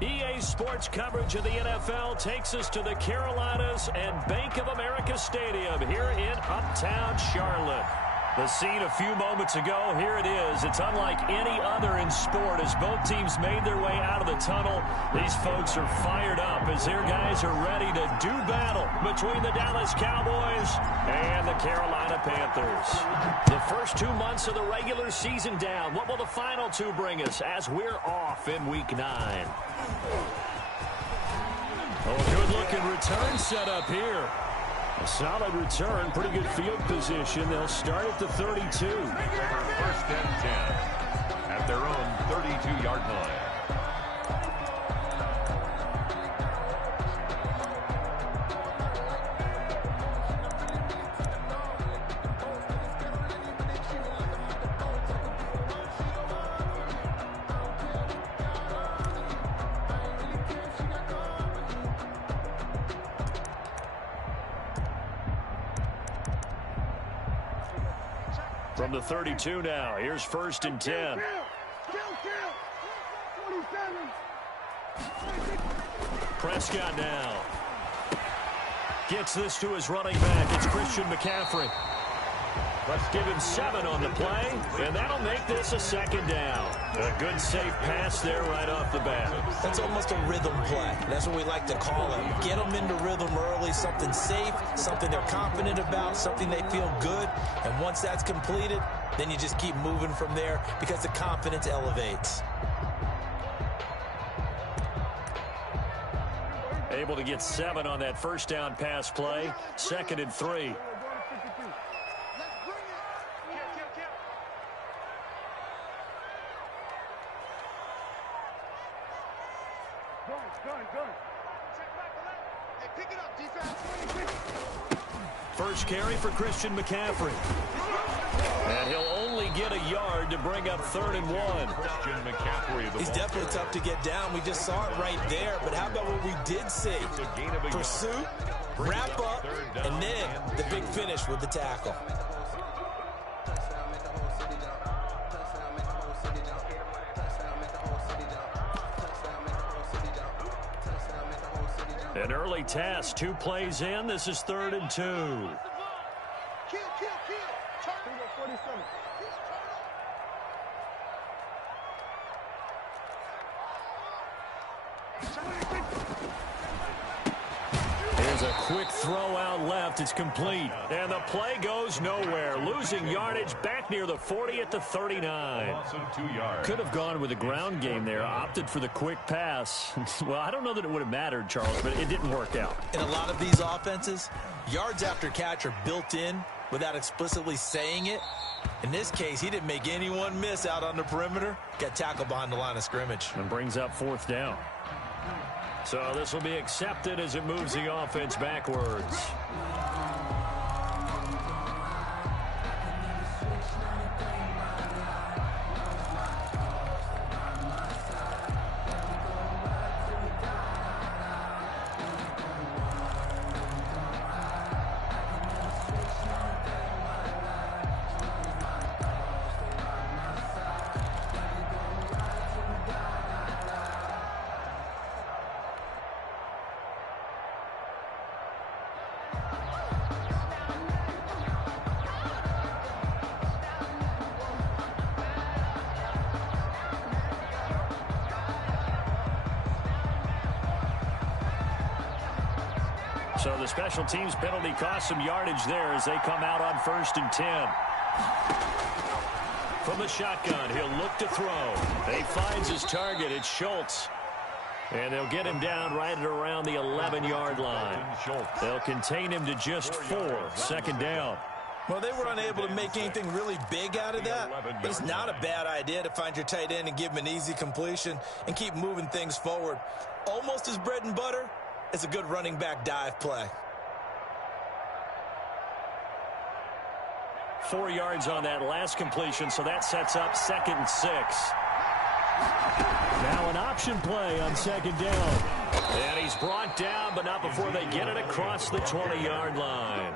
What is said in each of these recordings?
EA Sports coverage of the NFL takes us to the Carolinas and Bank of America Stadium here in Uptown Charlotte. The scene a few moments ago, here it is. It's unlike any other in sport as both teams made their way out of the tunnel. These folks are fired up as their guys are ready to do battle between the Dallas Cowboys and the Carolina Panthers. The first 2 months of the regular season down. What will the final two bring us as we're off in Week 9? Oh, good-looking return set up here. A solid return, pretty good field position. They'll start at the 32. First and 10 at their own 32-yard line. From the 32 now, here's first and 10. Prescott now. Gets this to his running back. It's Christian McCaffrey. Let's give him 7 on the play, and that'll make this a second down. A good, safe pass there right off the bat. That's almost a rhythm play. That's what we like to call it. Get them into rhythm early, something safe, something they're confident about, something they feel good. And once that's completed, then you just keep moving from there because the confidence elevates. Able to get 7 on that first down pass play. Second and 3. First carry for Christian McCaffrey. And he'll only get a yard to bring up 3rd and 1. Christian McCaffrey. He's definitely tough to get down. We just saw it right there. But how about what we did see? Pursuit, wrap up, and then the big finish with the tackle. An early task, 2 plays in. This is 3rd and 2. Here's a quick throw out left. It's complete. And the play goes nowhere. Losing yardage back near the 40 at the 39. Could have gone with a ground game there. Opted for the quick pass. Well, I don't know that it would have mattered, Charles, but it didn't work out. In a lot of these offenses, yards after catch are built in without explicitly saying it. In this case, he didn't make anyone miss out on the perimeter. Got tackled behind the line of scrimmage. And brings up 4th down. So this will be accepted as it moves the offense backwards. So the special teams penalty cost some yardage there as they come out on 1st and 10. From the shotgun, he'll look to throw. He finds his target. It's Schultz. And they'll get him down right at around the 11-yard line. They'll contain him to just 4. 2nd down. Well, they were unable to make anything really big out of that, but it's not a bad idea to find your tight end and give him an easy completion and keep moving things forward. Almost his bread and butter. It's a good running back dive play. 4 yards on that last completion, so that sets up 2nd and 6. Now an option play on second down. And he's brought down, but not before they get it across the 20-yard line.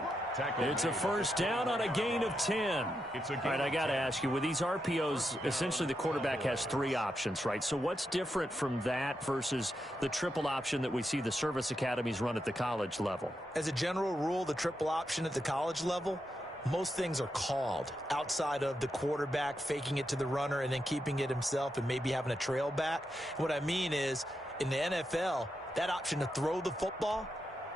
It's a first down on a gain of 10. All right, I got to ask you, with these RPOs, essentially the quarterback has 3 options, right? So what's different from that versus the triple option that we see the service academies run at the college level? As a general rule, the triple option at the college level, most things are called outside of the quarterback faking it to the runner and then keeping it himself and maybe having a trail back. What I mean is, in the NFL, that option to throw the football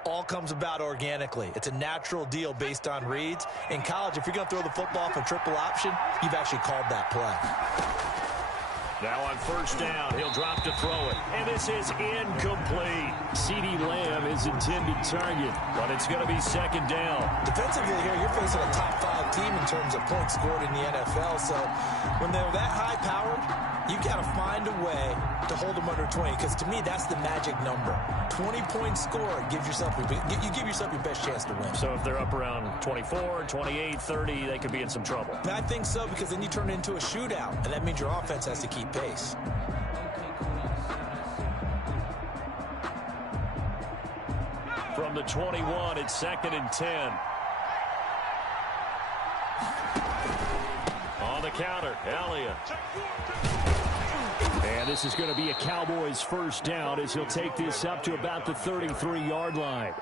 all comes about organically. It's a natural deal based on reads. In college, if you're going to throw the football for triple option, you've actually called that play. Now on first down, he'll drop to throw it. And this is incomplete. CeeDee Lamb is intended target, but it's going to be second down. Defensively here, you're facing a top 5 team in terms of points scored in the NFL. So when they're that high-powered, you got to find a way to hold them under 20, because to me, that's the magic number. 20 points scored, you give yourself your best chance to win. So if they're up around 24, 28, 30, they could be in some trouble. I think so, because then you turn it into a shootout, and that means your offense has to keep pace. From the 21, it's second and 10. On the counter, Elliott. And this is going to be a Cowboys first down as he'll take this up to about the 33-yard line.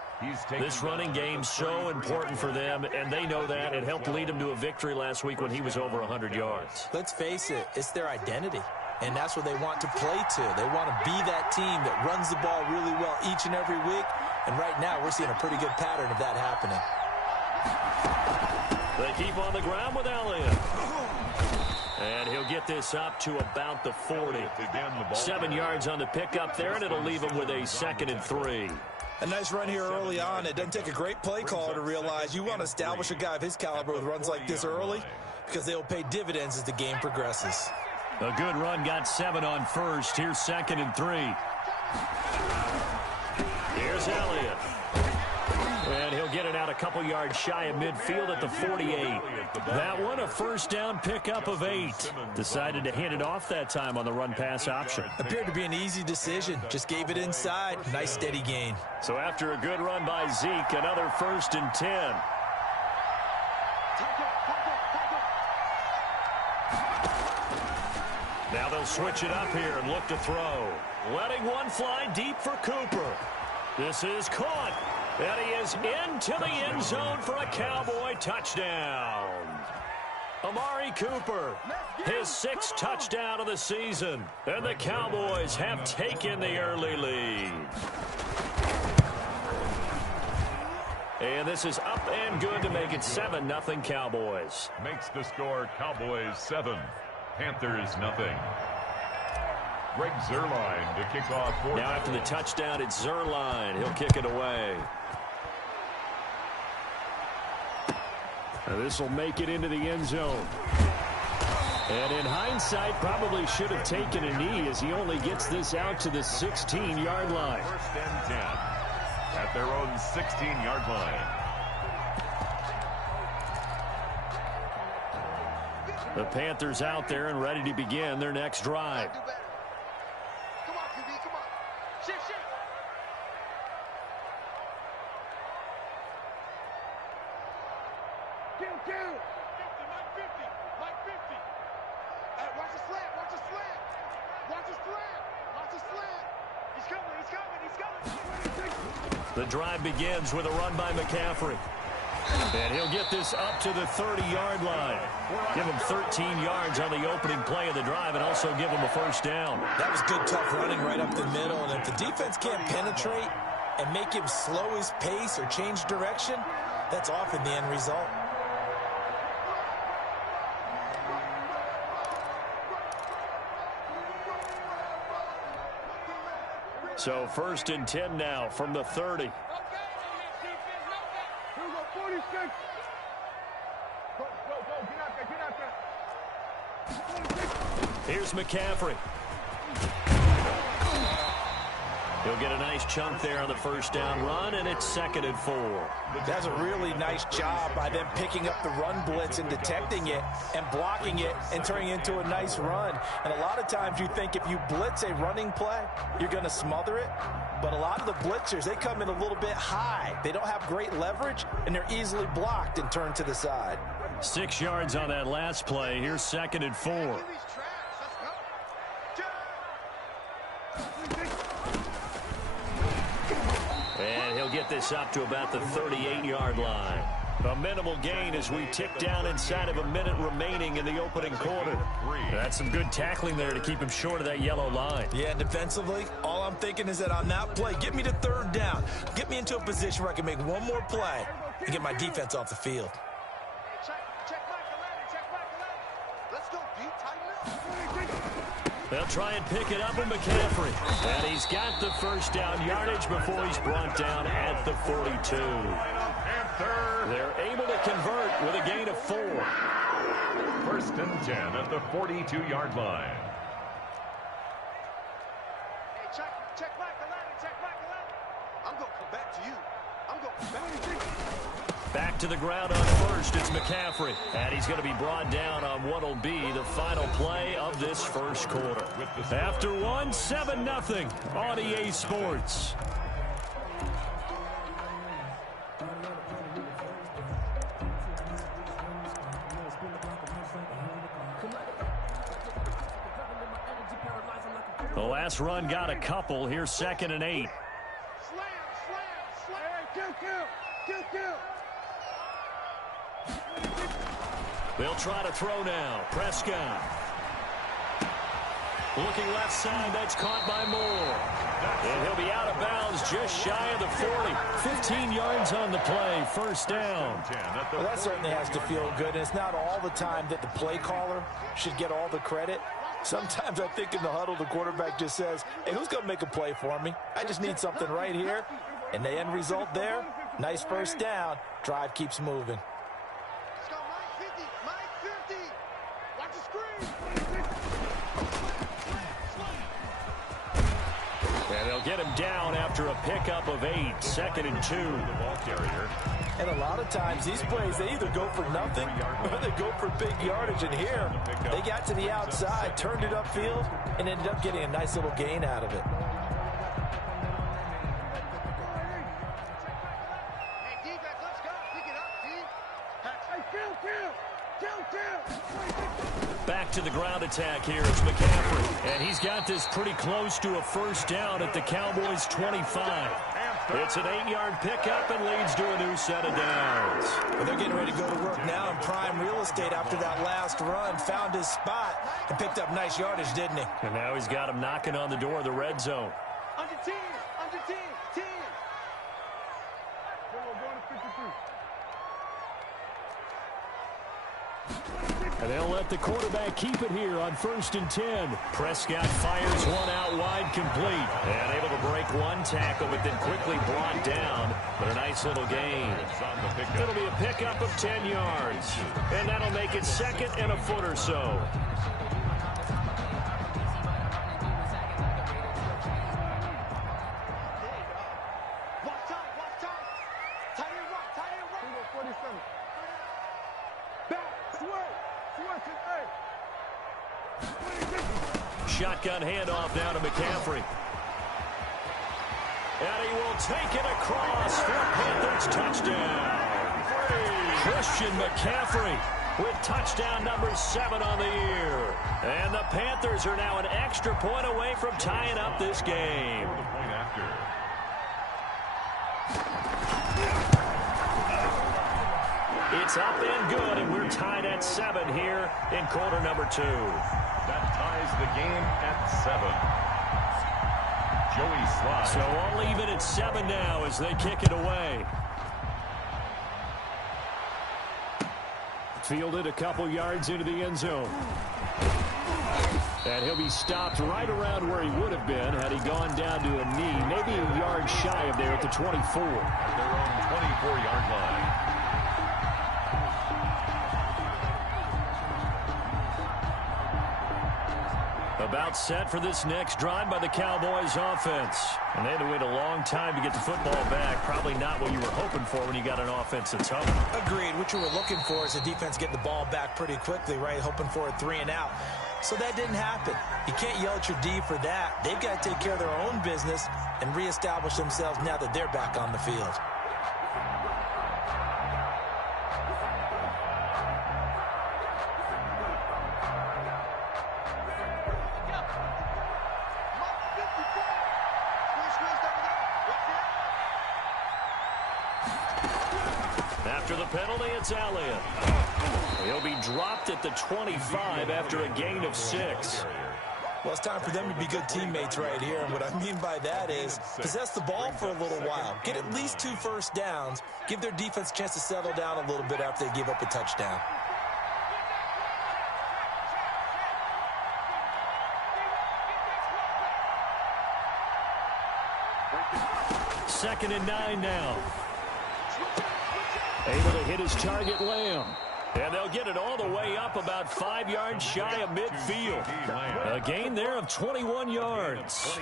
This running game's so important for them, and they know that. It helped lead them to a victory last week when he was over 100 yards. Let's face it, it's their identity, and that's what they want to play to. They want to be that team that runs the ball really well each and every week, and right now we're seeing a pretty good pattern of that happening. They keep on the ground with Elliott. And he'll get this up to about the 40. 7 yards on the pickup there, and it'll leave him with a second and 3. A nice run here early on. It doesn't take a great play caller to realize you want to establish a guy of his caliber with runs like this early, because they'll pay dividends as the game progresses. A good run, got 7 on first. Here's second and 3. Here's Elliott. And he'll get it out a couple yards shy of midfield at the 48. That one, a first down pickup of 8. Decided to hand it off that time on the run-pass option. Appeared to be an easy decision. Just gave it inside. Nice steady gain. So after a good run by Zeke, another first and 10. Now they'll switch it up here and look to throw. Letting one fly deep for Cooper. This is caught. And he is into the end zone for a Cowboy touchdown. Amari Cooper, his 6th touchdown of the season. And the Cowboys have taken the early lead. And this is up and good to make it 7-0 Cowboys. Makes the score Cowboys 7, Panthers 0. Greg Zuerlein to kick off. Now after the touchdown, it's Zuerlein. He'll kick it away. This will make it into the end zone. And in hindsight, probably should have taken a knee as he only gets this out to the 16-yard line. First and 10 at their own 16-yard line. The Panthers out there and ready to begin their next drive. Come on, QB, come on. Shift. Kill. Mike 50. Hey, watch the slant. He's coming. The drive begins with a run by McCaffrey. And he'll get this up to the 30-yard line. Give him 13 yards on the opening play of the drive and also give him a first down. That was good, tough running right up the middle. And if the defense can't penetrate and make him slow his pace or change direction, that's often the end result. So first and 10 now from the 30. Here's McCaffrey. He'll get a nice chunk there on the first down run, and it's 2nd and 4. That's a really nice job by them picking up the run blitz and detecting it and blocking it and turning it into a nice run. And a lot of times you think if you blitz a running play, you're going to smother it. But a lot of the blitzers, they come in a little bit high. They don't have great leverage, and they're easily blocked and turned to the side. 6 yards on that last play. Here's 2nd and 4. And he'll get this up to about the 38-yard line. A minimal gain as we tick down inside of a minute remaining in the opening quarter. That's some good tackling there to keep him short of that yellow line. Yeah, defensively, all I'm thinking is that on that play, get me to 3rd down. Get me into a position where I can make one more play and get my defense off the field. They'll try and pick it up in McCaffrey. And he's got the first down yardage before he's brought down at the 42. They're able to convert with a gain of 4. 1st and 10 at the 42-yard line. Hey, check back the line, check back the line. I'm going to come back to you. I'm going to come back to you. Back to the ground on first, it's McCaffrey. And he's going to be brought down on what will be the final play of this first quarter. After one, 7-0 on EA Sports. The last run got a couple. Here's 2nd and 8. They'll try to throw now. Prescott. Looking left side. That's caught by Moore. And he'll be out of bounds just shy of the 40. 15 yards on the play. First down. Well, that certainly has to feel good. And it's not all the time that the play caller should get all the credit. Sometimes I think in the huddle, the quarterback just says, hey, who's going to make a play for me? I just need something right here. And the end result there, nice first down. Drive keeps moving. Let's go, Mike 50. Watch the screen. And they'll get him down after a pickup of 8. 2nd and 2. The ball carrier. And a lot of times these plays, they either go for nothing or they go for big yardage. And here, they got to the outside, turned it upfield, and ended up getting a nice little gain out of it. Hey, defense, let's go. Pick it up, team. Back to the ground attack here. It's McCaffrey. And he's got this pretty close to a first down at the Cowboys' 25. It's an 8-yard pickup and leads to a new set of downs. Well, they're getting ready to go to work now in prime real estate after that last run. Found his spot and picked up nice yardage, didn't he? And now he's got him knocking on the door of the red zone. Under 10. 10. And they'll let the quarterback keep it here on 1st and 10. Prescott fires one out wide, complete. And able to break one tackle, but then quickly brought down. But a nice little gain. It'll be a pickup of 10 yards. And that'll make it 2nd and a foot or so. Shotgun handoff now to McCaffrey. And he will take it across for a Panthers touchdown. Christian McCaffrey with touchdown number 7 on the year. And the Panthers are now an extra point away from tying up this game. It's up and good, and we're tied at 7 here in quarter number 2. That ties the game at 7. Joey slides. So all even at 7 now as they kick it away. Fielded a couple yards into the end zone. And he'll be stopped right around where he would have been had he gone down to a knee, maybe a yard shy of there at the 24. At their own 24-yard line. About set for this next drive by the Cowboys offense. And they had to wait a long time to get the football back. Probably not what you were hoping for when you got an offense that's home. Agreed. What you were looking for is the defense getting the ball back pretty quickly, right? Hoping for a 3 and out. So that didn't happen. You can't yell at your D for that. They've got to take care of their own business and reestablish themselves now that they're back on the field. After the penalty, it's Elliott. He'll be dropped at the 25 after a gain of 6. Well, it's time for them to be good teammates right here. And what I mean by that is possess the ball for a little while. Get at least 2 first downs. Give their defense a chance to settle down a little bit after they give up a touchdown. Second and 9 now. Able to hit his target, Lamb. And they'll get it all the way up about 5 yards shy of midfield. A gain there of 21 yards.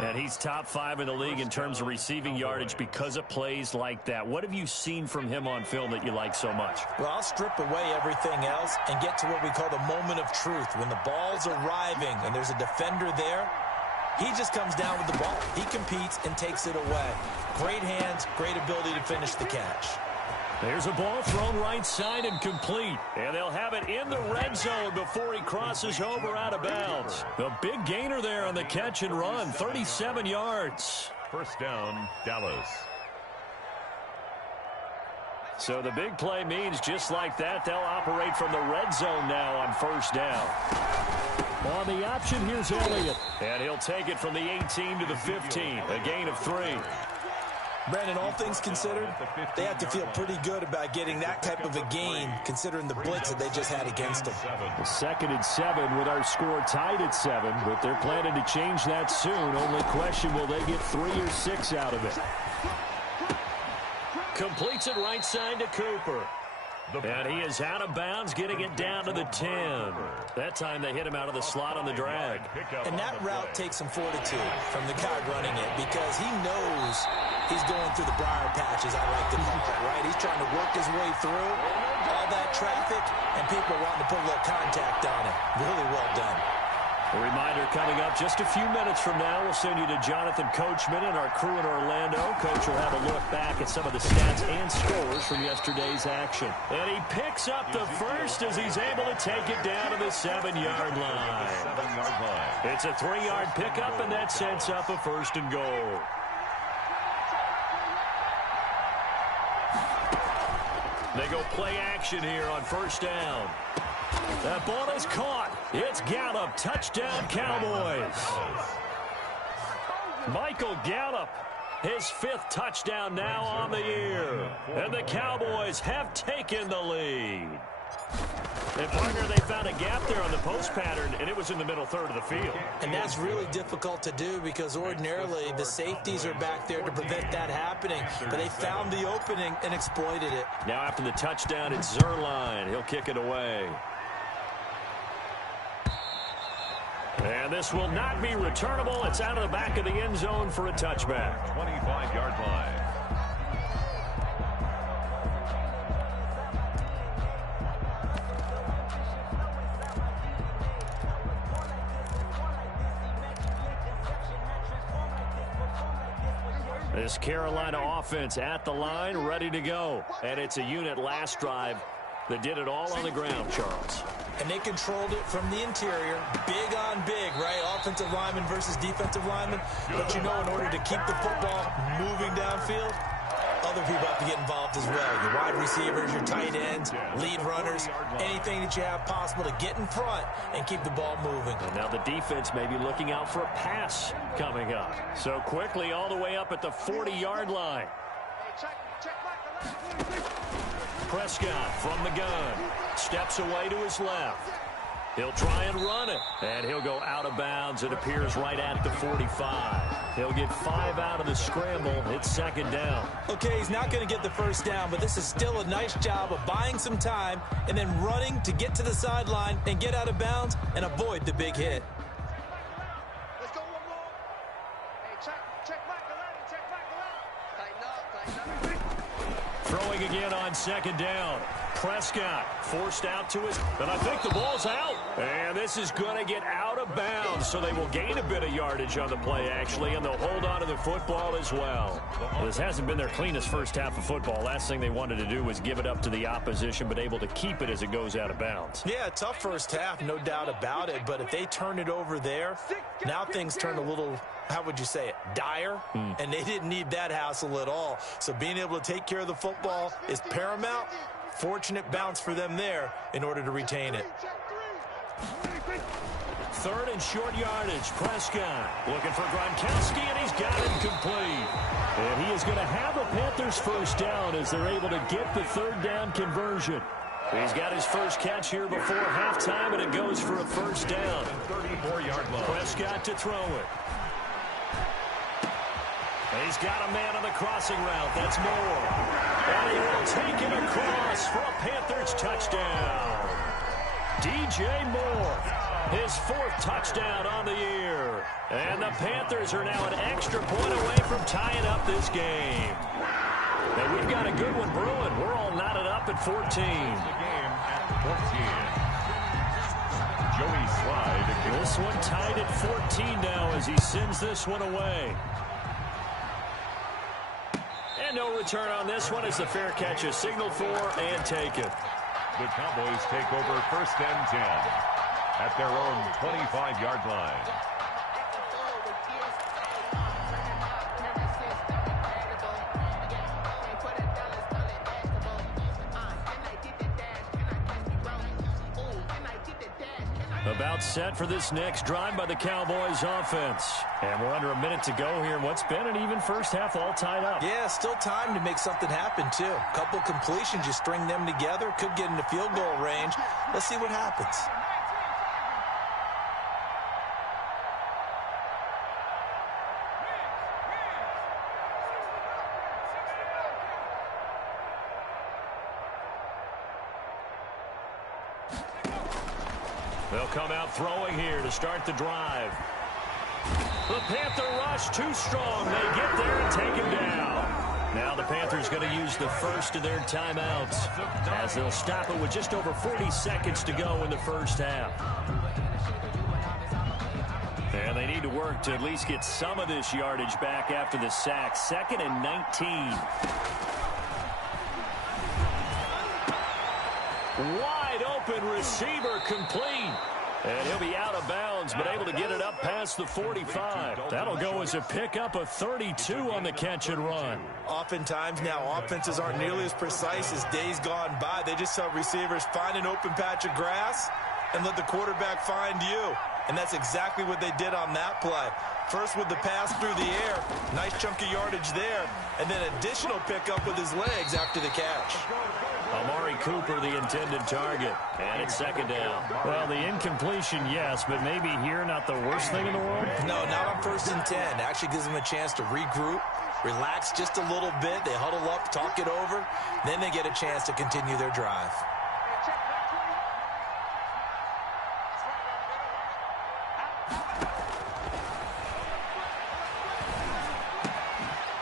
And he's top 5 in the league in terms of receiving yardage because of plays like that. What have you seen from him on film that you like so much? Well, I'll strip away everything else and get to what we call the moment of truth. When the ball's arriving and there's a defender there, he just comes down with the ball. He competes and takes it away. Great hands, great ability to finish the catch. There's a ball thrown right side and complete. And they'll have it in the red zone before he crosses over out of bounds. The big gainer there on the catch and run, 37 yards. First down, Dallas. So the big play means just like that, they'll operate from the red zone now on first down. On the option, here's Elliott. And he'll take it from the 18 to the 15, a gain of 3. Brandon, all things considered, they have to feel pretty good about getting that type of a gain, considering the blitz that they just had against them. Second and 7 with our score tied at 7, but they're planning to change that soon. Only question, will they get 3 or 6 out of it? Completes it right side to Cooper. And he is out of bounds, getting it down to the 10. That time they hit him out of the slot on the drag. And that route takes some fortitude from the guy running it because he knows he's going through the briar patch, as I like to call it, right? He's trying to work his way through all that traffic, and people wanting to put a little contact on it. Really well done. A reminder coming up just a few minutes from now. We'll send you to Jonathan Coachman and our crew in Orlando. Coach will have a look back at some of the stats and scores from yesterday's action. And he picks up the first as he's able to take it down to the 7-yard line. It's a 3-yard pickup, and that sets up a first and goal. They go play action here on first down. That ball is caught. It's Gallup. Touchdown, Cowboys. Michael Gallup, his 5th touchdown now on the year. And the Cowboys have taken the lead. And, partner, they found a gap there on the post pattern, and it was in the middle third of the field. And that's really difficult to do because ordinarily the safeties are back there to prevent that happening. But they found the opening and exploited it. Now after the touchdown, it's Zerline. He'll kick it away. And this will not be returnable. It's out of the back of the end zone for a touchback. 25-yard line. This Carolina offense at the line, ready to go. And it's a unit last drive that did it all on the ground, Charles. And they controlled it from the interior. Big on big, right? Offensive lineman versus defensive lineman. But you know, in order to keep the football moving downfield, other people have to get involved as well. Your wide receivers, your tight ends, lead runners, anything that you have possible to get in front and keep the ball moving. And now the defense may be looking out for a pass coming up. So quickly all the way up at the 40-yard line. Prescott from the gun. Steps away to his left. He'll try and run it. And he'll go out of bounds. It appears right at the 45. He'll get 5 out of the scramble. It's second down. Okay, he's not going to get the first down, but this is still a nice job of buying some time and then running to get to the sideline and get out of bounds and avoid the big hit. Throwing again on second down. Prescott forced out to his, and I think the ball's out. And this is going to get out of bounds, so they will gain a bit of yardage on the play, actually, and they'll hold on to the football as well. This hasn't been their cleanest first half of football. Last thing they wanted to do was give it up to the opposition, but able to keep it as it goes out of bounds. Yeah, tough first half, no doubt about it, but if they turn it over there, now things turn a little, how would you say it, dire, and they didn't need that hassle at all. So being able to take care of the football is paramount. Fortunate bounce for them there in order to retain it. Third and short yardage. Prescott looking for Gronkowski, and he's got it complete. And he is going to have a Panthers first down as they're able to get the third down conversion. He's got his first catch here before halftime, and it goes for a first down. 34-yard line. Prescott to throw it. He's got a man on the crossing route. That's Moore. And he will take it across for a Panthers touchdown. DJ Moore, his fourth touchdown on the year. And the Panthers are now an extra point away from tying up this game. And we've got a good one brewing. We're all knotted up at 14. The game at 14. Joey Slide. This one tied at 14 now as he sends this one away. And no return on this one as the fair catch is signaled for and taken. The Cowboys take over first and 10 at their own 25-yard line. About set for this next drive by the Cowboys offense. And we're under a minute to go here in what's been an even first half, all tied up. Yeah, still time to make something happen, too. A couple completions, you string them together, could get into field goal range. Let's see what happens. They'll come out throwing here to start the drive. The Panther rush too strong. They get there and take him down. Now the Panthers going to use the first of their timeouts as they'll stop it with just over 40 seconds to go in the first half. And they need to work to at least get some of this yardage back after the sack. 2nd and 19. Wide open receiver complete. And he'll be out of bounds, but able to get it up past the 45. That'll go as a pickup of 32 on the catch and run. Oftentimes now offenses aren't nearly as precise as days gone by. They just tell receivers, find an open patch of grass and let the quarterback find you. And that's exactly what they did on that play. First with the pass through the air, nice chunk of yardage there, and then additional pickup with his legs after the catch. Amari Cooper, the intended target, and it's second down. Well, the incompletion, yes, but maybe here not the worst thing in the world? No, not on 1st and 10. Actually gives them a chance to regroup, relax just a little bit. They huddle up, talk it over, then they get a chance to continue their drive.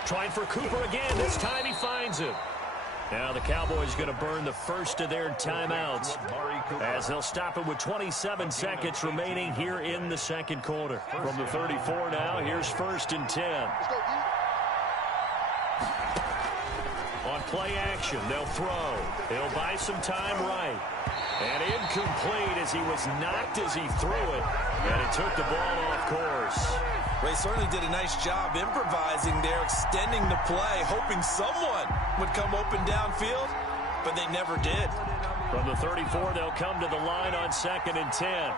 Trying for Cooper again. This time he finds it. Now the Cowboys going to burn the first of their timeouts as they'll stop it with 27 seconds remaining here in the second quarter. From the 34 now, here's 1st and 10. On play action, they'll throw. He'll buy some time right. And incomplete as he was knocked as he threw it. And it took the ball off course. Well, he certainly did a nice job improvising there, extending the play, hoping someone would come open downfield, but they never did. From the 34, they'll come to the line on 2nd and 10.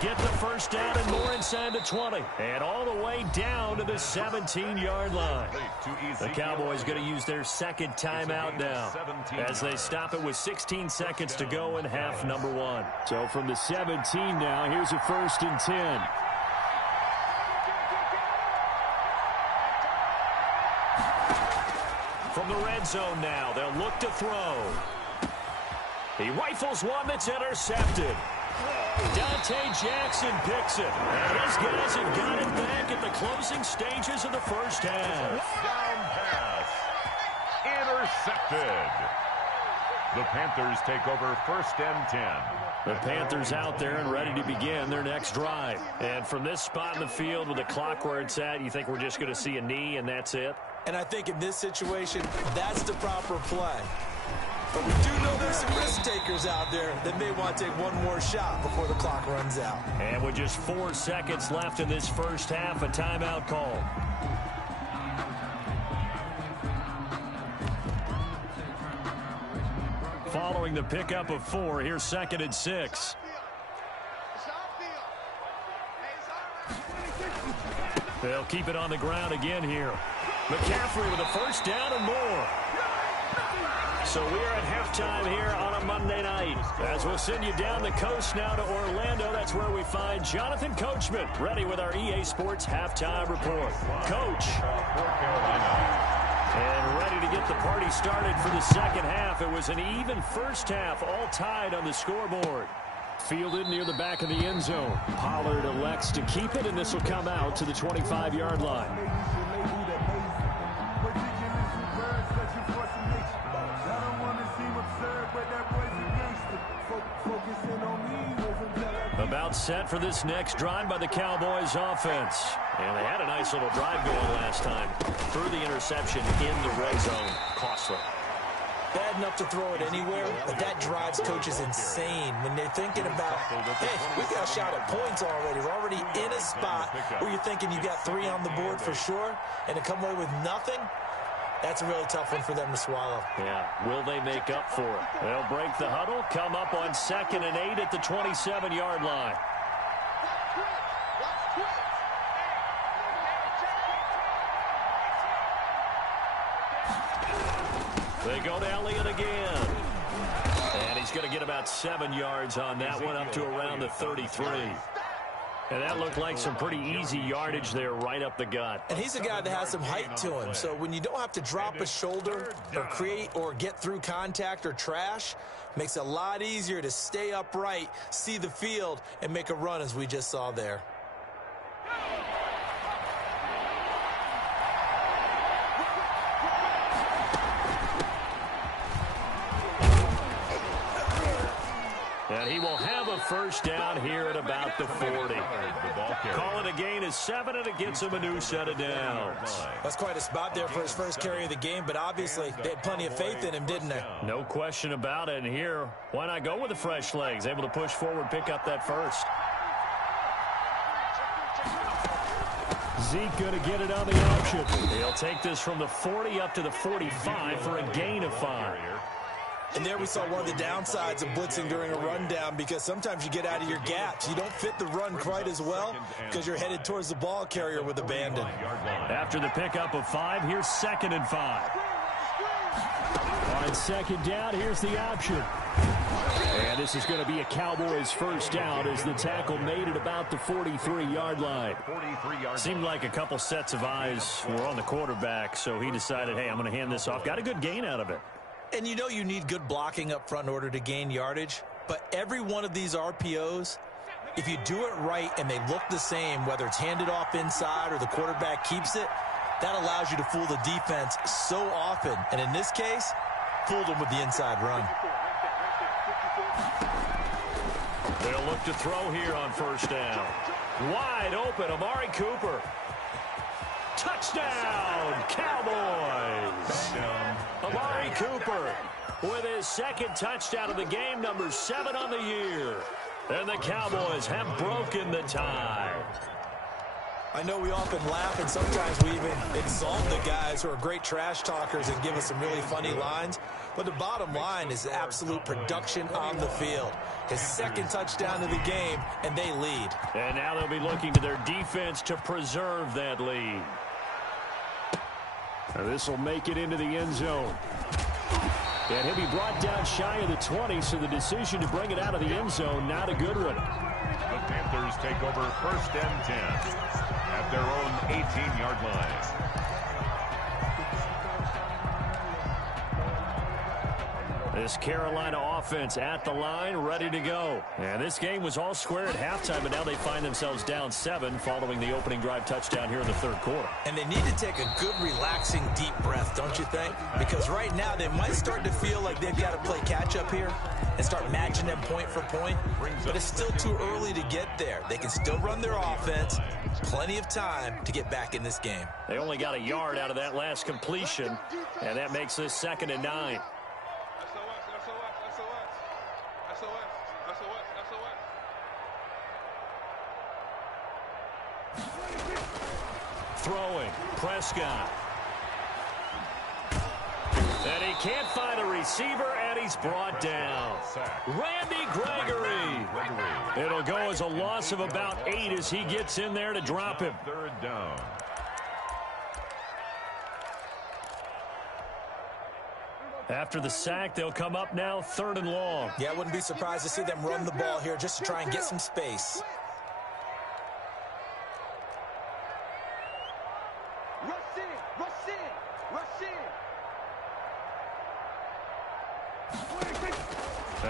Get the first down and more inside the 20. And all the way down to the 17-yard line. The Cowboys going to use their second timeout now as they stop it with 16 seconds to go in half number 1. So from the 17 now, here's a 1st and 10. From the red zone now, they'll look to throw. He rifles one that's intercepted. Dante Jackson picks it. And his guys have got it back at the closing stages of the first half. Down pass. Intercepted. The Panthers take over 1st and 10. The Panthers out there and ready to begin their next drive. And from this spot in the field with the clock where it's at, you think we're just going to see a knee and that's it? And I think in this situation, that's the proper play. But we do know there's some risk takers out there that may want to take one more shot before the clock runs out. And with just 4 seconds left in this first half, a timeout call. Following the pickup of 4, here's 2nd and 6. They'll keep it on the ground again here. McCaffrey with a first down and more. So we are at halftime here on a Monday night. As we'll send you down the coast now to Orlando, that's where we find Jonathan Coachman, ready with our EA Sports halftime report. Coach. And ready to get the party started for the second half. It was an even first half, all tied on the scoreboard. Fielded near the back of the end zone. Pollard elects to keep it, and this will come out to the 25-yard line. About set for this next drive by the Cowboys offense. And they had a nice little drive going last time. Threw the interception in the red zone. Costly. Bad enough to throw it anywhere, but that drives coaches insane when they're thinking about, hey, we got a shot at points already. We're already in a spot where you're thinking you got 3 on the board for sure, and to come away with nothing, that's a really tough one for them to swallow. Yeah, will they make up for it? They'll break the huddle, come up on 2nd and 8 at the 27-yard line. They go to Elliott again. And he's going to get about 7 yards on that one, up to around the 33. And that looked like some pretty easy yardage there right up the gut. And he's a guy that has some height to him. So when you don't have to drop a shoulder or create or get through contact or trash, makes it a lot easier to stay upright, see the field, and make a run as we just saw there. And he will have a first down here at about the 40. Call it a gain of 7, and it gets him a new set of downs. That's quite a spot there for his first carry of the game, but obviously they had plenty of faith in him, didn't they? No question about it. And here, why not go with the fresh legs? Able to push forward, pick up that first. Zeke going to get it on the option. He'll take this from the 40 up to the 45 for a gain of 5. And there we saw one of the downsides of blitzing during a rundown, because sometimes you get out of your gaps. You don't fit the run quite as well because you're headed towards the ball carrier with abandon. After the pickup of 5, here's 2nd and 5. On 2nd down, here's the option. And this is going to be a Cowboys first down as the tackle made at about the 43-yard line. Seemed like a couple sets of eyes were on the quarterback, so he decided, hey, I'm going to hand this off. Got a good gain out of it. And you know you need good blocking up front in order to gain yardage, but every one of these RPOs, if you do it right and they look the same, whether it's handed off inside or the quarterback keeps it, that allows you to fool the defense so often. And in this case, fooled them with the inside run. They'll look to throw here on first down. Wide open, Amari Cooper. Touchdown, Cowboys! Amari Cooper with his 2nd touchdown of the game, number 7 on the year. And the Cowboys have broken the tie. I know we often laugh, and sometimes we even insult the guys who are great trash talkers and give us some really funny lines. But the bottom line is absolute production on the field. His 2nd touchdown of the game, and they lead. And now they'll be looking to their defense to preserve that lead. This will make it into the end zone. And he'll be brought down shy of the 20, so the decision to bring it out of the end zone, not a good one. The Panthers take over 1st and 10 at their own 18-yard line. This Carolina offense at the line, ready to go. And this game was all square at halftime, but now they find themselves down 7 following the opening drive touchdown here in the third quarter. And they need to take a good, relaxing, deep breath, don't you think? Because right now they might start to feel like they've got to play catch-up here and start matching them point for point. But it's still too early to get there. They can still run their offense. Plenty of time to get back in this game. They only got a yard out of that last completion, and that makes this 2nd and 9. Throwing, Prescott. And he can't find a receiver, and he's brought down. Randy Gregory. It'll go as a loss of about 8 as he gets in there to drop him. 3rd down. After the sack, they'll come up now 3rd and long. Yeah, I wouldn't be surprised to see them run the ball here just to try and get some space.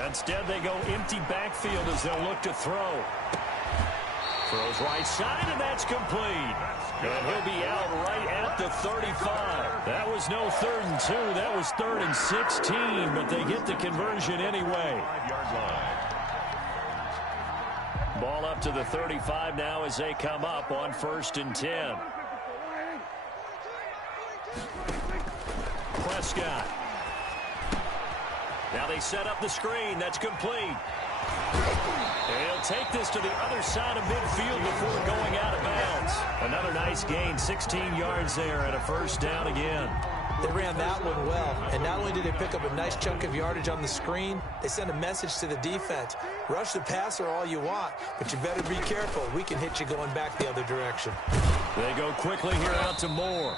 Instead, they go empty backfield as they'll look to throw. Throws right side, and that's complete. And he'll be out right at the 35. That was no 3rd and 2. That was 3rd and 16, but they get the conversion anyway. 5-yard line. Ball up to the 35 now as they come up on 1st and 10. Prescott. Now they set up the screen. That's complete. And he'll take this to the other side of midfield before going out of bounds. Another nice gain, 16 yards there and a 1st down again. They ran that one well, and not only did they pick up a nice chunk of yardage on the screen, they sent a message to the defense. Rush the passer all you want, but you better be careful. We can hit you going back the other direction. They go quickly here out to Moore.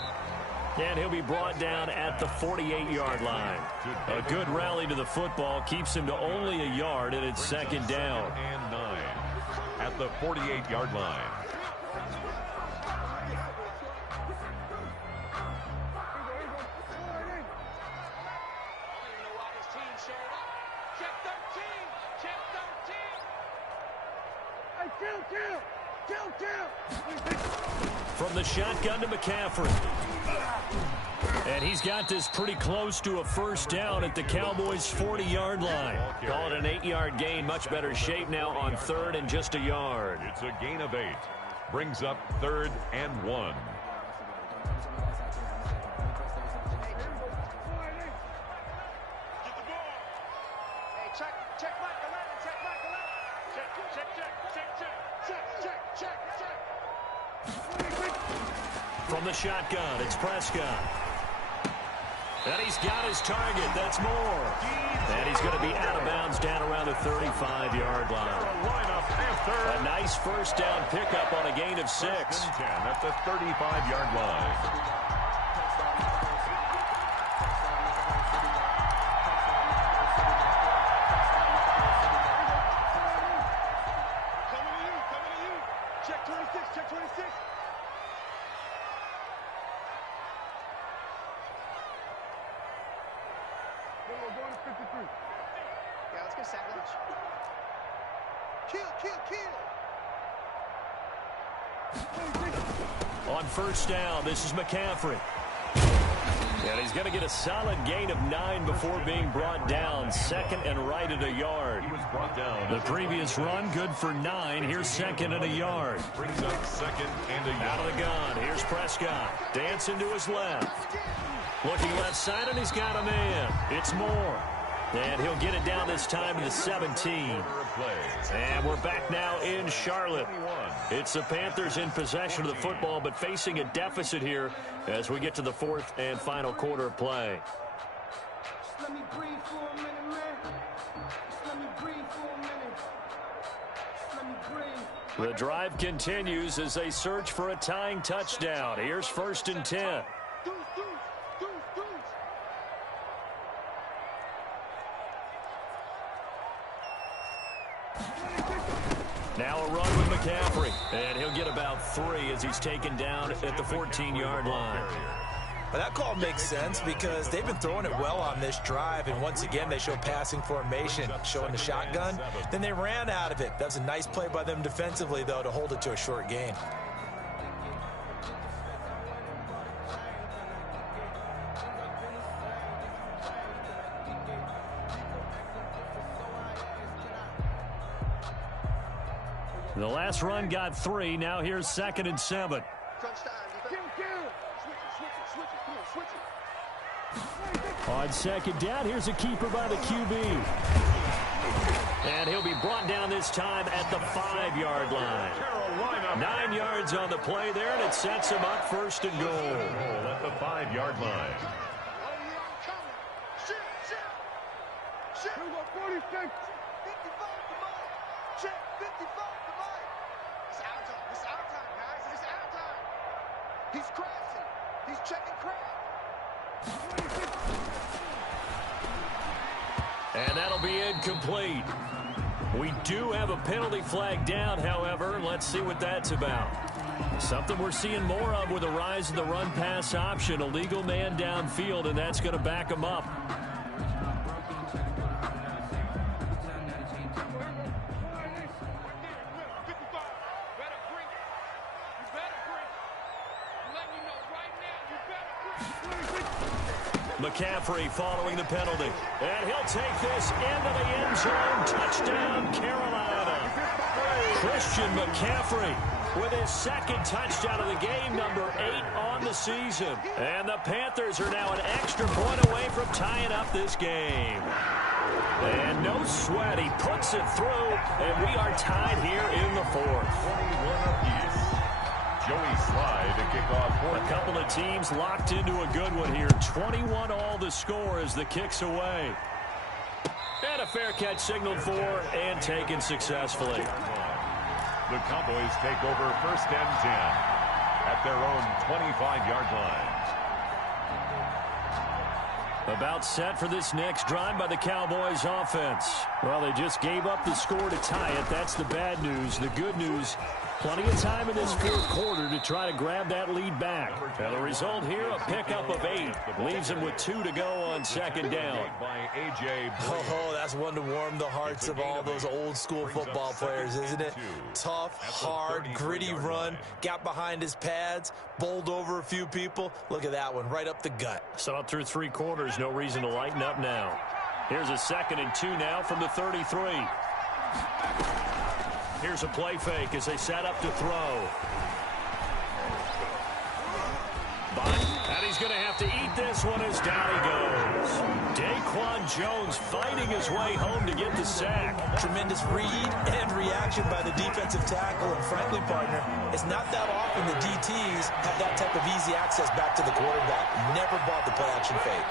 And he'll be brought down at the 48-yard line. A good rally to the football keeps him to only a yard, and it's 2nd down. And 9 at the 48-yard line. From the shotgun to McCaffrey. And he's got this pretty close to a 1st down at the Cowboys' 40-yard line. Call it an 8-yard gain. Much better shape now on 3rd and just a yard. It's a gain of 8. Brings up 3rd and 1. From the shotgun, it's Prescott. And he's got his target. That's Moore. And he's going to be out of bounds down around the 35-yard line. A nice 1st down pickup on a gain of 6. 10 at the 35-yard line. On 1st down, this is McCaffrey. And he's going to get a solid gain of 9 before being brought down. 2nd and right at a yard. He was brought down. The previous run, good for 9. Here's 2nd and a yard. Brings up 2nd and a yard. Out of the gun. Here's Prescott. Dancing to his left. Looking left side, and he's got a man. It's Moore. And he'll get it down this time to the 17. And we're back now in Charlotte. It's the Panthers in possession of the football, but facing a deficit here as we get to the 4th and final quarter of play. Let me breathe for a minute, man. Let me breathe for a minute. Let me breathe. The drive continues as they search for a tying touchdown. Here's 1st and 10. Now a run with McCaffrey, and he'll get about 3 as he's taken down at the 14-yard line. But that call makes sense because they've been throwing it well on this drive, and once again they show passing formation, showing the shotgun. Then they ran out of it. That's a nice play by them defensively, though, to hold it to a short gain. The last run got 3. Now here's 2nd and 7. On 2nd down, here's a keeper by the QB. And he'll be brought down this time at the 5-yard line. 9 yards on the play there, and it sets him up 1st and goal. At the 5-yard line. He's crashing. He's checking crap. And that'll be incomplete. We do have a penalty flag down, however. Let's see what that's about. Something we're seeing more of with the rise of the run-pass option. A legal man downfield, and that's going to back him up. McCaffrey following the penalty. And he'll take this into the end zone. Touchdown, Carolina. Christian McCaffrey with his 2nd touchdown of the game, number 8 on the season. And the Panthers are now an extra point away from tying up this game. And no sweat. He puts it through, and we are tied here in the 4th. 21 apiece. Joey Slye to kick off. A couple of teams locked into a good one here. 21 all the score as the kick's away. And a fair catch signaled for and taken successfully. The Cowboys take over 1st and 10 at their own 25-yard line. About set for this next drive by the Cowboys offense. Well, they just gave up the score to tie it. That's the bad news. The good news, plenty of time in this 4th quarter to try to grab that lead back. And the result here, a pickup of 8. Leaves them with 2 to go on 2nd down. Oh, that's one to warm the hearts of all those old school football players, isn't it? Tough, hard, gritty run. Got behind his pads, bowled over a few people. Look at that one, right up the gut. So up through 3 quarters, no reason to lighten up now. Here's a 2nd and 2 now from the 33. Here's a play fake as they set up to throw. And he's going to have to eat this one as down he goes. Daquan Jones fighting his way home to get the sack. Tremendous read and reaction by the defensive tackle. And frankly, partner, it's not that often the DTs have that type of easy access back to the quarterback. Never bought the play-action fake.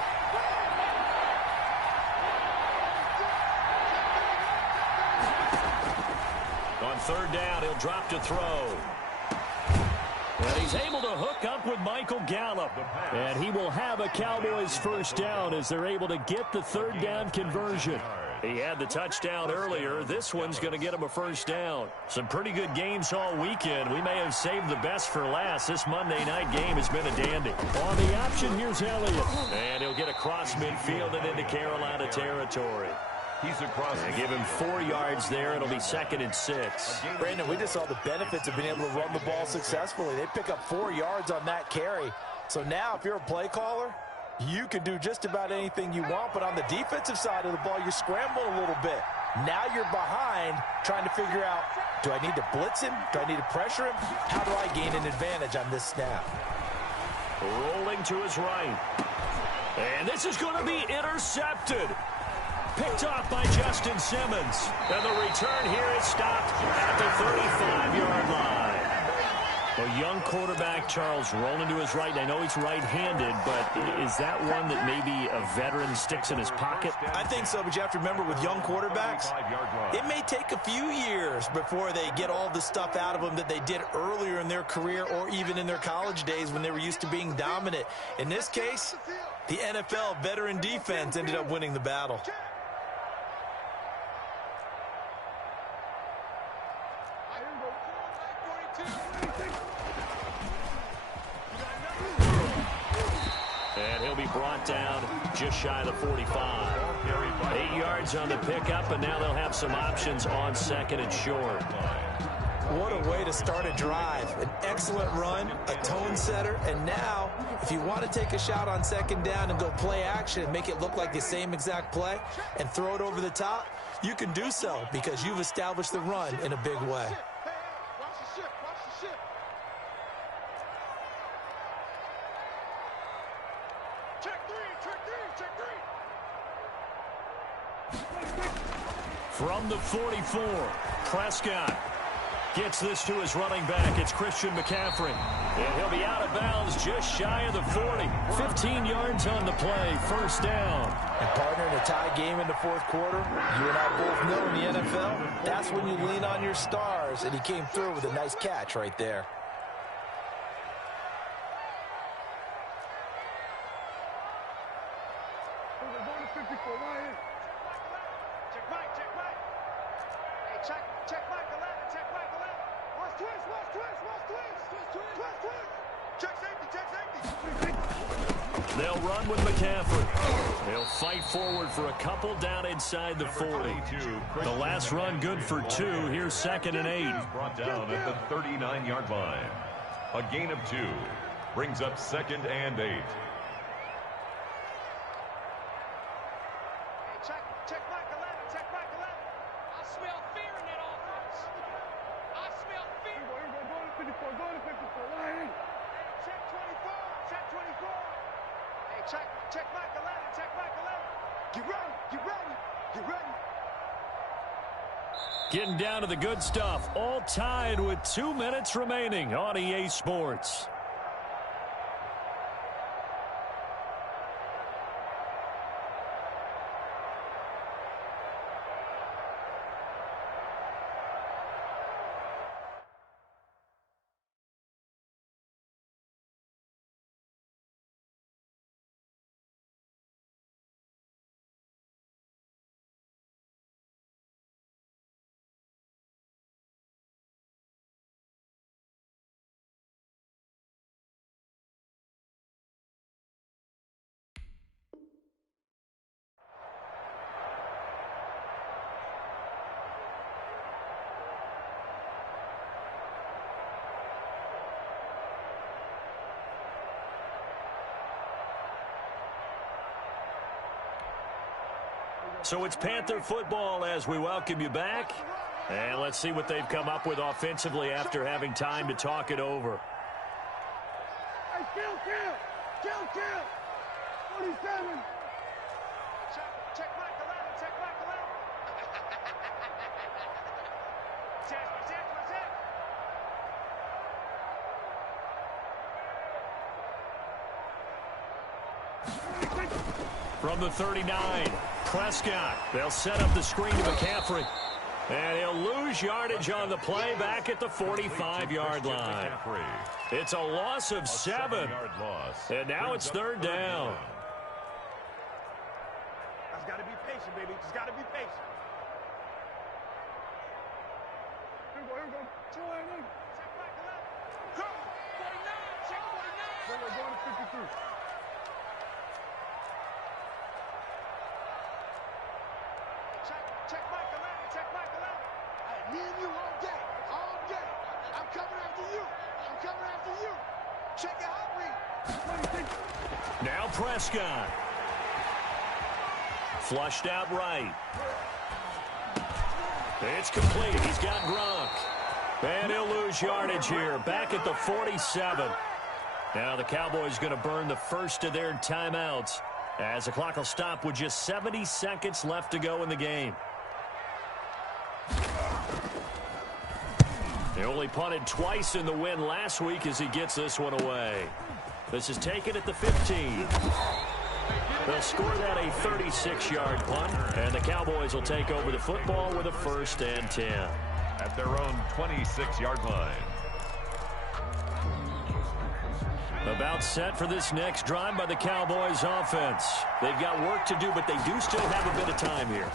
On 3rd down, he'll drop to throw. And he's able to hook up with Michael Gallup. And he will have a Cowboys 1st down as they're able to get the 3rd down conversion. He had the touchdown earlier. This one's going to get him a 1st down. Some pretty good games all weekend. We may have saved the best for last. This Monday night game has been a dandy. On the option, here's Elliott. And he'll get across midfield and into Carolina territory. He's across. And give him 4 yards there. It'll be 2nd and 6. Brandon, we just saw the benefits of being able to run the ball successfully. They pick up 4 yards on that carry. So now if you're a play caller, you can do just about anything you want. But on the defensive side of the ball, you're scrambling a little bit. Now you're behind trying to figure out, do I need to blitz him? Do I need to pressure him? How do I gain an advantage on this snap? Rolling to his right. And this is going to be intercepted. Picked off by Justin Simmons. And the return here is stopped at the 35-yard line. A young quarterback, Charles, rolling to his right. I know he's right-handed, but is that one that maybe a veteran sticks in his pocket? I think so, but you have to remember with young quarterbacks, it may take a few years before they get all the stuff out of them that they did earlier in their career or even in their college days when they were used to being dominant. In this case, the NFL veteran defense ended up winning the battle. brought down just shy of the 45. 8 yards on the pickup, and now they'll have some options on second and short. What a way to start a drive. An excellent run, a tone setter, and now if you want to take a shot on second down and go play action and make it look like the same exact play and throw it over the top, you can do so because you've established the run in a big way. From the 44, Prescott gets this to his running back. It's Christian McCaffrey. And he'll be out of bounds just shy of the 40. 15 yards on the play, first down. And partner, in a tie game in the fourth quarter, you and I both know in the NFL, that's when you lean on your stars, and he came through with a nice catch right there. They'll run with McCaffrey. They'll fight forward for a couple down inside the 40. The last run good for 2. Here's 2nd and 8. Brought down at the 39-yard line. A gain of 2 brings up 2nd and 8. Check Mike 11. Check Mike 11. I smell fear in that offense. I smell fear. Go to 54. Go to 54. Right. Check 24. Check 24. Hey, check Mike 11. Check Mike 11. Get ready. Get ready. Get ready. Getting down to the good stuff. All tied with 2 minutes remaining on EA Sports. So it's Panther football as we welcome you back. And let's see what they've come up with offensively after having time to talk it over. Hey, kill. 47. Check Mike 11. Check Mike 11. Check. From the 39, Prescott. They'll set up the screen to McCaffrey. And he'll lose yardage on the play back at the 45-yard line. It's a loss of 7. And now it's 3rd down. Just got to be patient, baby. Just got to be patient. Here we go. Check back 11. Go. 49. Check 49. We're going to 53. Check Mike 11. Check Mike 11. Hey, me and you all day. All day. I'm coming after you. I'm coming after you. Check your hot read. Now Prescott. Flushed out right. It's complete. He's got Gronk. And he'll lose yardage here. Back at the 47. Now the Cowboys going to burn the first of their timeouts as the clock will stop with just 70 seconds left to go in the game. He only punted twice in the win last week as he gets this one away. This is taken at the 15. They'll score that a 36-yard punt, and the Cowboys will take over the football with a 1st and 10. At their own 26-yard line. About set for this next drive by the Cowboys offense. They've got work to do, but they do still have a bit of time here.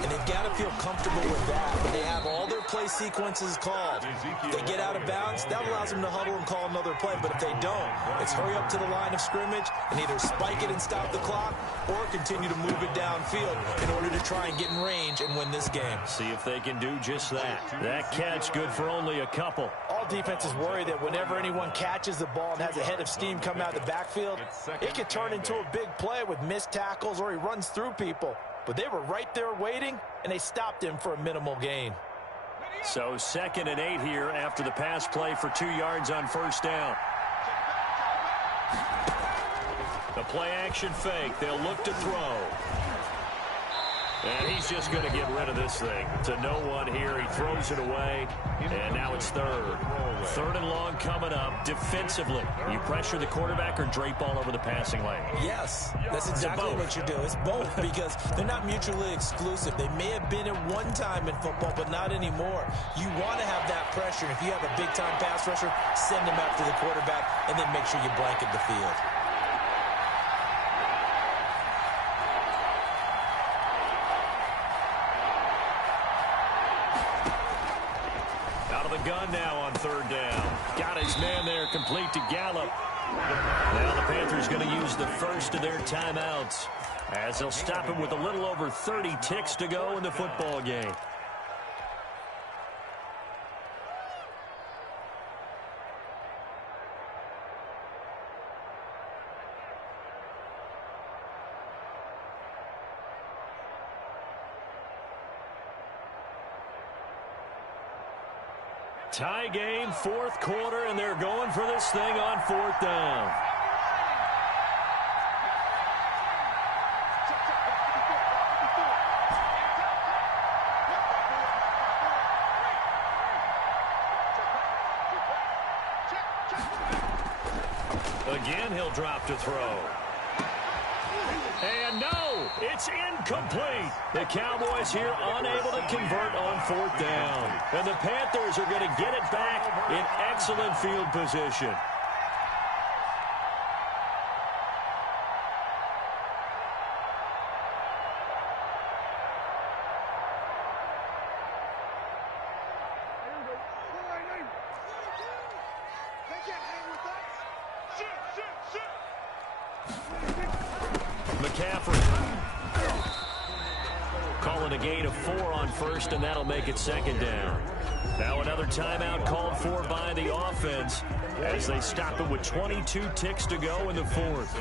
And they've got to feel comfortable with that. When they have all their play sequences called, if they get out of bounds, that allows them to huddle and call another play. But if they don't, it's hurry up to the line of scrimmage and either spike it and stop the clock or continue to move it downfield in order to try and get in range and win this game. See if they can do just that. That catch good for only a couple. All defenses worry that whenever anyone catches the ball and has a head of steam coming out of the backfield, it could turn into a big play with missed tackles or he runs through people. But they were right there waiting, and they stopped him for a minimal gain. So 2nd and 8 here after the pass play for 2 yards on first down. The play action fake. They'll look to throw. And he's just going to get rid of this thing. To no one here. He throws it away. And now it's 3rd. 3rd and long coming up defensively. You pressure the quarterback or drape all over the passing lane? Yes, that's exactly what you do. It's both because they're not mutually exclusive. They may have been at one time in football, but not anymore. You want to have that pressure. If you have a big-time pass rusher, send him after the quarterback and then make sure you blanket the field. Gun now on 3rd down. Got his man there, complete to Gallup. Now the Panthers going to use the first of their timeouts as they'll stop him with a little over 30 ticks to go in the football game. Tie game, 4th quarter, and they're going for this thing on 4th down. Again, he'll drop to throw. And no, it's incomplete. The Cowboys here unable to convert on 4th down. And the Panthers are going to get it back in excellent field position. Calling a gain of 4 on first, and that'll make it 2nd down. Now another timeout called for by the offense as they stop it with 22 ticks to go in the 4th.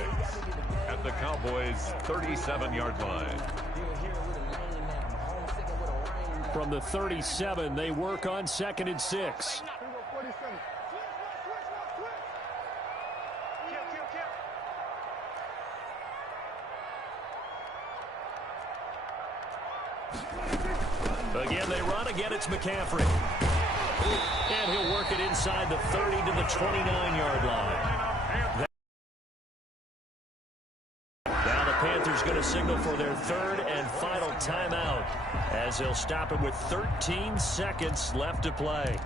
At the Cowboys' 37-yard line. From the 37, they work on 2nd and 6. Again, they run. Again, it's McCaffrey. And he'll work it inside the 30 to the 29-yard line. Now the Panthers going to signal for their 3rd and final timeout as they'll stop it with 13 seconds left to play.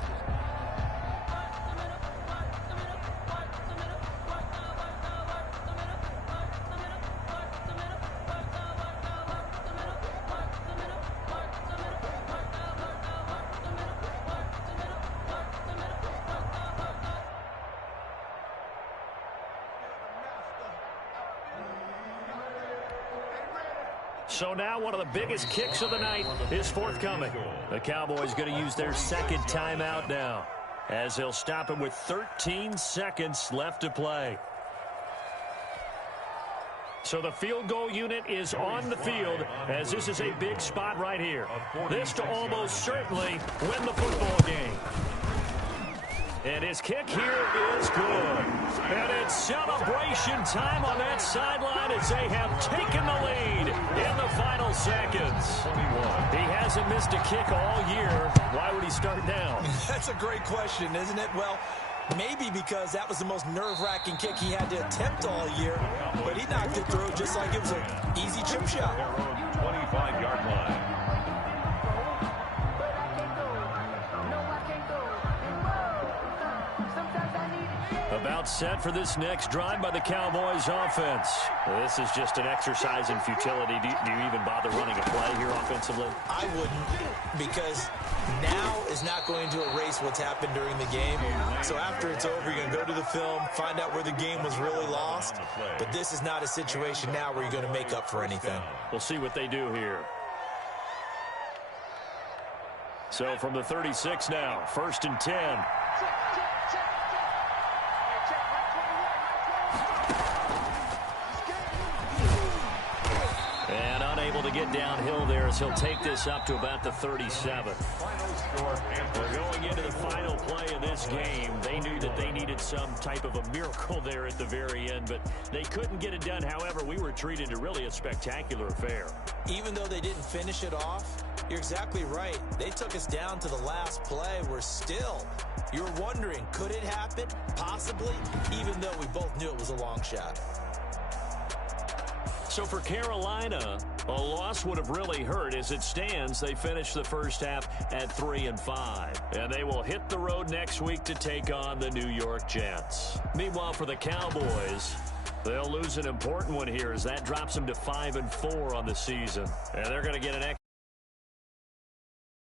So now one of the biggest kicks of the night is forthcoming. The Cowboys going to use their 2nd timeout now as they'll stop it with 13 seconds left to play. So the field goal unit is on the field as this is a big spot right here. This to almost certainly win the football game. And his kick here is good. And it's celebration time on that sideline as they have taken the lead in the final seconds. He hasn't missed a kick all year. Why would he start now? That's a great question, isn't it? Well, maybe because that was the most nerve-wracking kick he had to attempt all year. But he knocked it through just like it was an easy chip shot. 25-yard line. About Timeout set for this next drive by the Cowboys offense. This is just an exercise in futility. Do you even bother running a play here offensively? I wouldn't, because now is not going to erase what's happened during the game. So after it's over, you're going to go to the film, find out where the game was really lost. But this is not a situation now where you're going to make up for anything. We'll see what they do here. So from the 36 now, 1st and 10. And unable to get downhill there as he'll take this up to about the 37. We're going into the final play of this game. They knew that they needed some type of a miracle there at the very end, but they couldn't get it done. However, we were treated to really a spectacular affair. Even though they didn't finish it off, you're exactly right. They took us down to the last play. We're still, you're wondering, could it happen? Possibly, even though we both knew it was a long shot. So for Carolina, a loss would have really hurt. As it stands, they finished the first half at 3-5. And they will hit the road next week to take on the New York Jets. Meanwhile, for the Cowboys, they'll lose an important one here as that drops them to 5-4 on the season. And they're going to get an extra